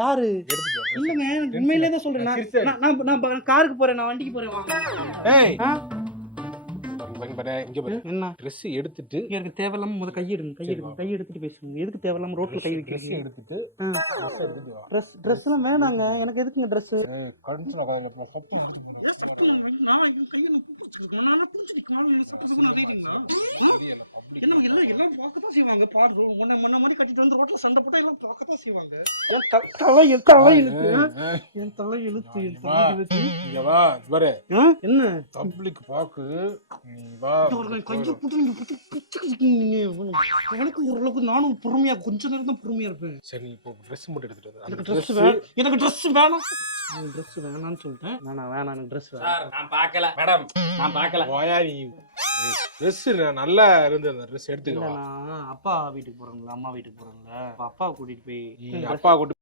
யாரு இல்லங்க உண்மையிலே தான் சொல்றேன். நான் காருக்கு போறேன், நான் வண்டிக்கு போறேன் வாங்க. என்ன ட்ரெஸ் எடுத்துட்டு எனக்கு தேவையில்லாம முத கை எடுத்துட்டு பேசுங்க. எதுக்கு தேவையில்லாம ரோட்ல கை வைக்கிறீங்க? எடுத்துட்டு ட்ரெஸ் எல்லாம் வேணாங்க. எனக்கு எதுக்குங்க ட்ரெஸ்? என்ன பப்ளிக் பாக்கு நீ வா எனக்கு ஓரளவுக்கு நானும் பொறுமையா கொஞ்ச நேரம் தான் பொறுமையா இருப்பேன். சரி இப்போ ட்ரெஸ் மட்டும் எடுத்துட்டு எனக்கு ட்ரெஸ் வேணாம். ட்ரெஸ் வேணாம்னு சொல்லிட்டேன். வேணாம் எனக்கு ட்ரெஸ் வேணாம். நான் பார்க்கல மேடம், நான் பார்க்கல. வாயா நீ ட்ரெஸ் நல்லா இருந்தது. அந்த ட்ரெஸ் எடுத்துக்கலாம். அப்பா வீட்டுக்கு போறேன்ல, அம்மா வீட்டுக்கு போறேன்ல, அப்பா கூட்டிட்டு போய் அப்பா கூட்டி